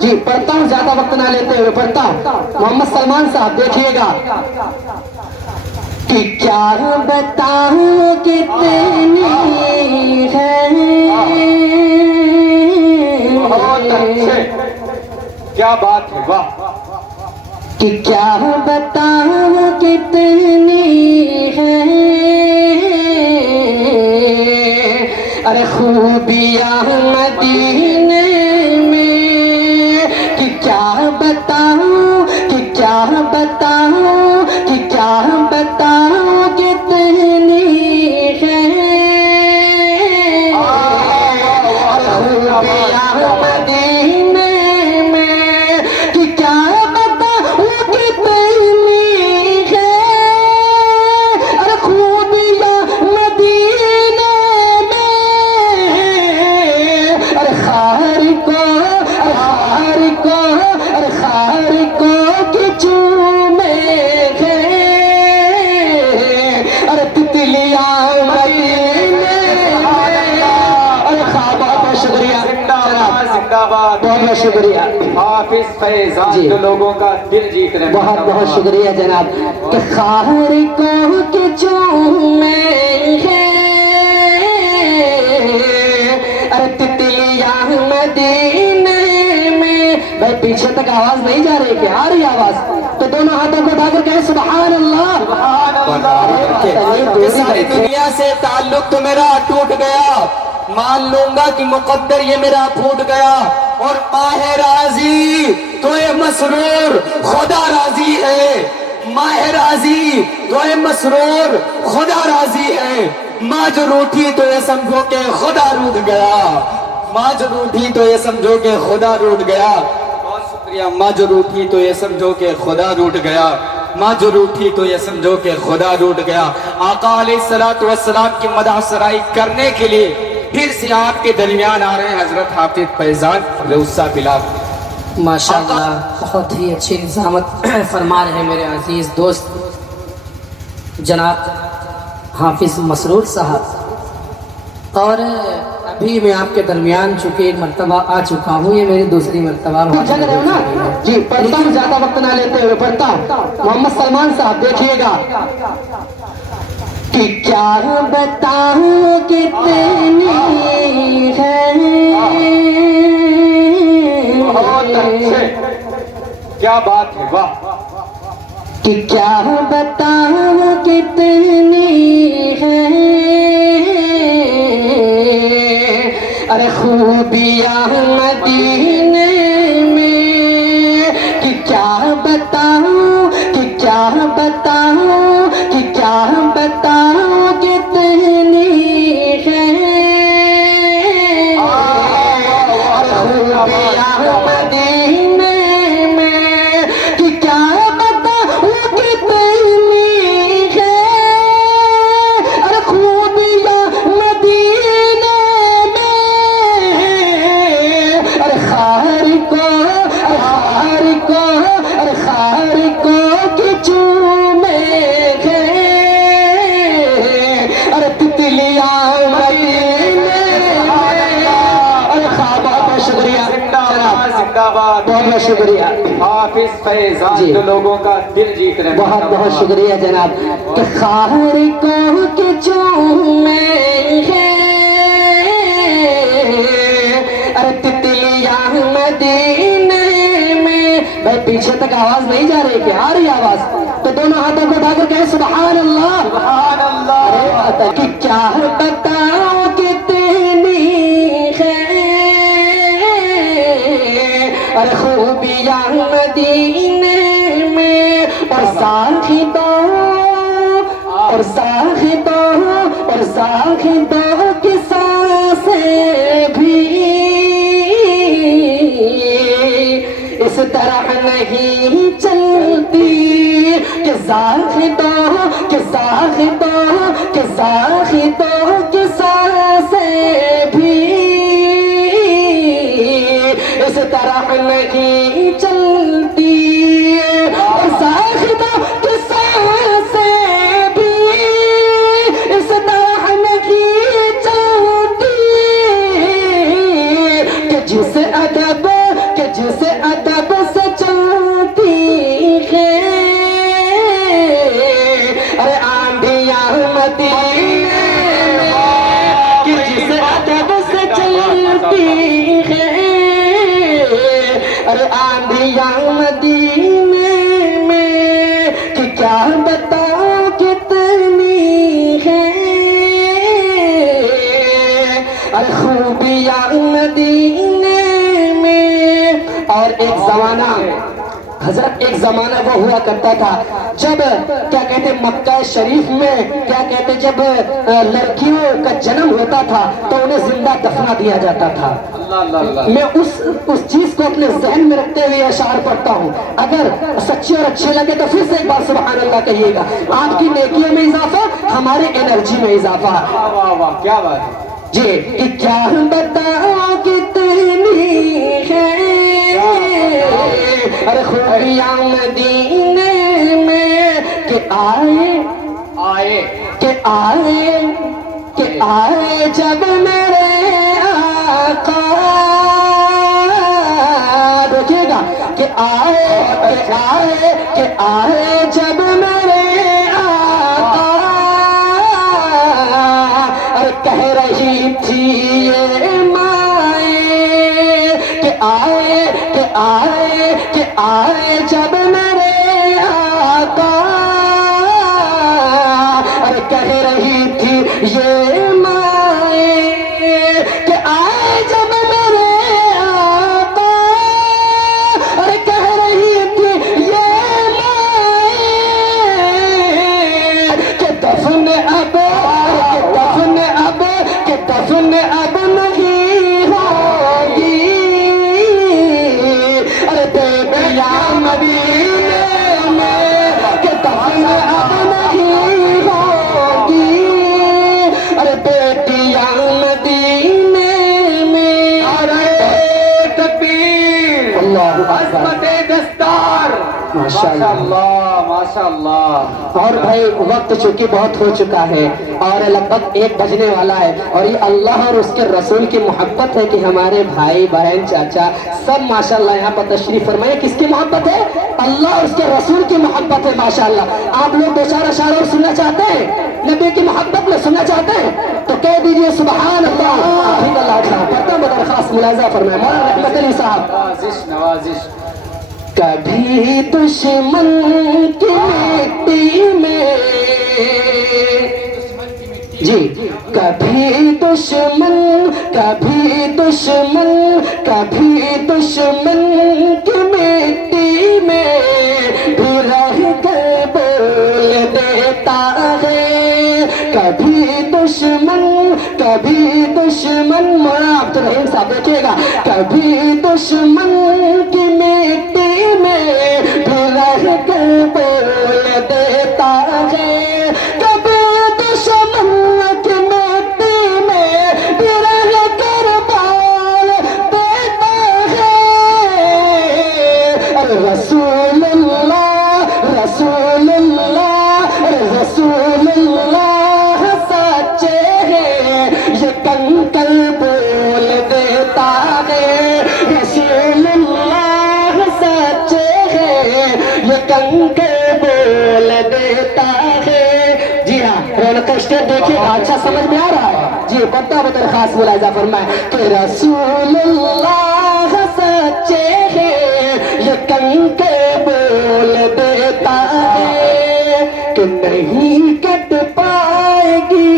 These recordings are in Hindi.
जी पढ़ता हूँ, ज्यादा वक्त ना लेते हुए पढ़ता हूँ। मोहम्मद सलमान साहब देखिएगा कि क्या बताऊं कितनी है। बहुत अच्छे, क्या बात है, वाह। कि क्या बताऊं कितनी है अरे खूबियां मदीने में। कि क्या बताऊं, कि क्या बताऊं, कि क्या बताऊं कितनी है खूबियां मदीने में। कि क्या बताऊं कितनी है अरे खूबियां मदीने में। अरे खार को, अरे खार को, अरे खार को कि चूमे हैं अरे तितलियां मदीने में। अरे बहुत शुक्रिया, जिंदाबाद जिंदाबाद। बहुत बहुत शुक्रिया हाफिज फैजान जी। जो लोगों का दिल जीत रहे हैं। बहुत बहुत शुक्रिया जनाब। कि खार को के चूमे अरे तितलियां मदीने में। भाई पीछे तक आवाज नहीं जा रही क्या? आ रही आवाज? तो दोनों हाथों को उठाकर कहें सुभान अल्लाह। सारी दुनिया से ताल्लुक तो मेरा टूट गया, मान लूंगा कि मुकद्दर ये मेरा फूट गया। और माह राजी तो ये मसरूर खुदा राजी है, माह राजी तो ये मसरूर खुदा राजी है। माँ जो रूठी तो ये समझो के खुदा रूठ गया, माँ जो रूठी तो ये समझो के खुदा रूठ गया। बहुत शुक्रिया। माँ जो रूठी तो ये समझो के खुदा रूठ गया, माँ जो रूठी तो ये समझो के खुदा रूठ गया। आका अलैहिस्सलातु वस्सलाम की मदह सराई करने के लिए फिर से आपके दरमियान आ रहे हैं हजरत हाफिज फैजान रऊसा बिलाल। माशाअल्लाह बहुत ही अच्छी निजामत फरमा रहे हैं मेरे अजीज दोस्त जनाब हाफिज मसरूर साहब। और अभी मैं आपके दरमियान चूंकि एक मरतबा आ चुका हूँ, ये मेरी दूसरी मरतबा जग रहे हो ना जी। पढ़ता हूँ, ज्यादा वक्त ना लेते हुए पढ़ता हूँ। मोहम्मद सलमान साहब देखिएगा कि क्या बताऊं कितनी है। बहुत अच्छे, क्या बात है, वाह। कि क्या बताऊं कितनी है अरे खूबियां मदीने में। कि क्या बताऊं, कि क्या बताऊं, कि क्या बताऊं कितनी है खूबियां मदीने में। कि क्या बताऊं कितनी है अरे खूबियां मदीने में। अरे खार को, अरे खार को, अरे खार को कि चूमे हैं अरे तितलियां मदीने में। अरे बहुत शुक्रिया, जिंदाबाद जिंदाबाद। बहुत बहुत शुक्रिया हाफिज फैजान जी। जो लोगों का दिल जीत रहे हैं। बहुत बहुत शुक्रिया जनाब। कि खार को के चूमे अरे तितलियां मदीने में। भाई पीछे तक आवाज नहीं जा रही क्या? आ रही आवाज? तो दोनों हाथों को उठाकर कहें सुभान अल्लाह। सुभान अल्लाह। कि क्या बताऊं कितनी है अरे खूबियां मदीने में। और साखिदों, और साखिदों, और साखिदों की सांसें भी इस तरह नहीं चलती कि साखिदों, कि साखिदों, कि साखिदों की सांसें भी इस तरह नहीं चलती। और साखिदों की सांसें भी इस तरह नहीं चलती कि जिस अदब, कि जिस अदब से चलती है, अरे आंधियां मदीने में कि जिस अदब से चलती है, अरे आंधियां मदीने में कि क्या बताओ कितनी है, अरे खूबियां मदीने में। और एक जमाना हजरत, एक जमाना वो हुआ करता था जब क्या कहते मक्का शरीफ में क्या कहते जब लड़कियों का जन्म होता था तो उन्हें जिंदा दफना दिया जाता था। मैं उस चीज को अपने जहन में रखते हुए अशार पढ़ता हूँ। अगर सच्चे और अच्छे लगे तो फिर से एक बार सुभान अल्लाह कहिएगा। आपकी नेकियों में इजाफा, हमारे एनर्जी में इजाफा। वाह वाह क्या बात है जी कि क्या बताओ कितनी है, अरे खूबियां मदीने में कि आए आए कि आए कि आए जब मेरे आका, देखिएगा कि आए कि आए कि आए जब मेरे आका, अरे कह रही थी ये माए कि आए कि आए कि आए जब मेरे आका, अरे कह रही थी ये माए कि आए जब मेरे आका, अरे कह रही थी ये माए कि दफन अब दफन अब नहीं होगी, अरे बेबिया मदीने में कि दफन अब नहीं होगी, अरे बेटिया मदीने में। अरे तकबीर, अल्लाहु अकबर, अज़मते दस्तार, माशाअल्लाह माशाअल्लाह। और भाई वक्त चूंकि बहुत हो चुका है और लगभग 1 बजने वाला है, और ये अल्लाह और उसके रसूल की मोहब्बत है कि हमारे भाई बहन चाचा सब माशाअल्लाह यहाँ पर तशरीफ फरमाए। किसकी मोहब्बत है? अल्लाह और उसके रसूल की मोहब्बत है माशाअल्लाह। आप लोग 2-4 अशार और सुनना चाहते हैं, नबी की मोहब्बत में सुनना चाहते हैं तो कह दीजिए सुभान अल्लाह। ठीक अल्लाह पढ़ता बदरखास्त मुलाजा फरमाए मौलाना रहमत अली साहब। नवाजिश नवाजिश। कभी दुश्मन की मिट्टी में जी, कभी दुश्मन कभी दुश्मन कभी दुश्मन की मिट्टी में भी रह कर बोल देता है, कभी दुश्मन मौलाना अब्दुल रहीम साहब देखिएगा, कभी दुश्मन की मिट्टी में भी रह कर बोल देता है, कभी दुश्मन की मिट्टी में भी रह कर बोल देता है। अरे रसूलुल्लाह रसूलुल्लाह रसूलुल्लाह सच्चे हैं ये कंकल बोल देता है, रसूलुल्लाह सच्चे हैं ये कंकल बोल देता है। जी हाँ, रौनक स्टेप देखिए अच्छा समझ में आ रहा है जी। पता बता खास मुलाजा फरमाए कि रसूलुल्लाह सच्चे हैं ये कंकल बोल देता है कि नहीं कट पाएगी,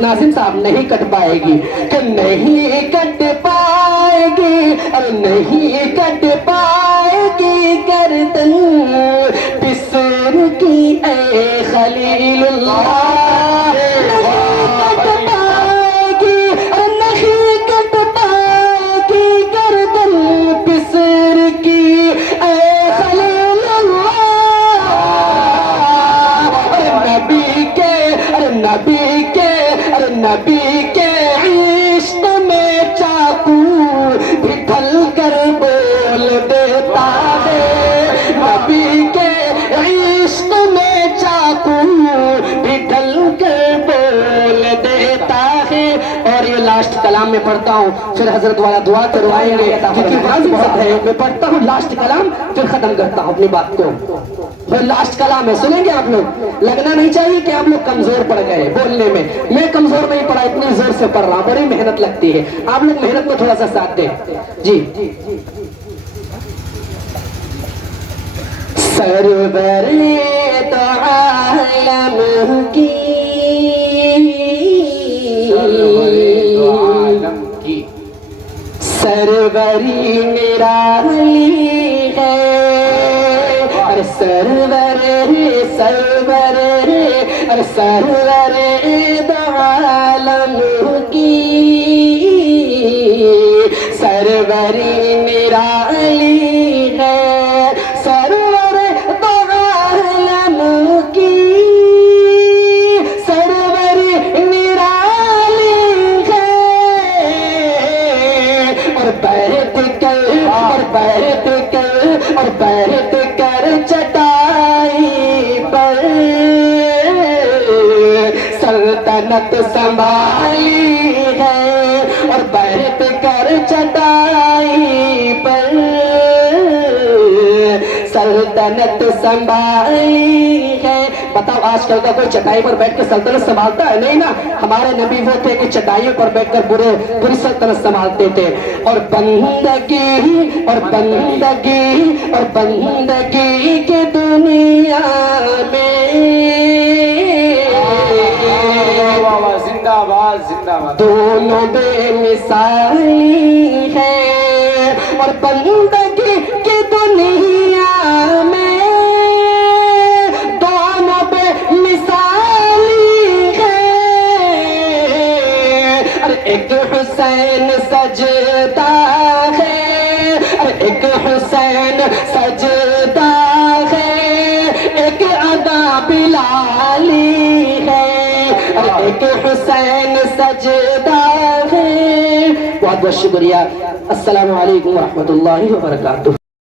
नाजिम साहब नहीं कट पाएगी कि नहीं कट पाएगी, अरे नहीं कट पाएगी गर्दन बिसर की ए खलीलुल्लाह, नहीं कट पाएगी, अरे नहीं कट पाएगी गर्दन बिसर की ए खलीलुल्लाह। अरे नबी के नबी के इश्क में चाकू भी ढल कर बोल देता है, नबी के इश्क में चाकू भी ढल कलाम मैं पढ़ता हूँ, फिर हजरत वाला दुआ करवाएंगे, क्योंकि वक्त बहुत है। मैं पढ़ता हूँ लास्ट कलाम, फिर खत्म करता हूँ अपनी बात को। फिर लास्ट कलाम है, सुनेंगे आप लोग। लगना नहीं चाहिए कि आप लोग कमजोर पड़ गए बोलने में। मैं कमजोर नहीं पड़ा, इतनी जोर से पढ़ रहा हूँ, बड़ी मेहनत लगती है। आप लोग मेहनत में थोड़ा सा साथ दें जी। सरवरे तो आलम की, सरवरी निराली है। अरे सरवरे सरवरे, अरे सरवरे दो आलम की, सरवरी निराली है। सरवरे दो आलम की, सरवरी निराली है। और बैठ कर, और बैठ कर, और बैठ कर चटाई पर सल्तनत संभाली है। और बैठ कर चटाई पर सल्तनत संभाली है। बताओ आजकल का कोई चटाई पर बैठ कर सल्तनत संभालता है? नहीं ना। हमारे नबी वो थे कि चटाइयों पर बैठकर पूरी सल्तनत संभालते थे। और बंदगी, और बंदगी, और बंदगी के दुनिया में जिंदाबाद जिंदाबाद, दोनों बेमिसाली है। और बंदगी के दुनिया में दोनों बेमिसाली है। अरे एक हुसैन सजदा है, अरे एक हुसैन सजदा है, एक अदा बिलाली है। एक हुसैन सजदा है। बहुत बहुत शुक्रिया। अस्सलामु अलैकुम व रहमतुल्लाहि व बरकातुहू।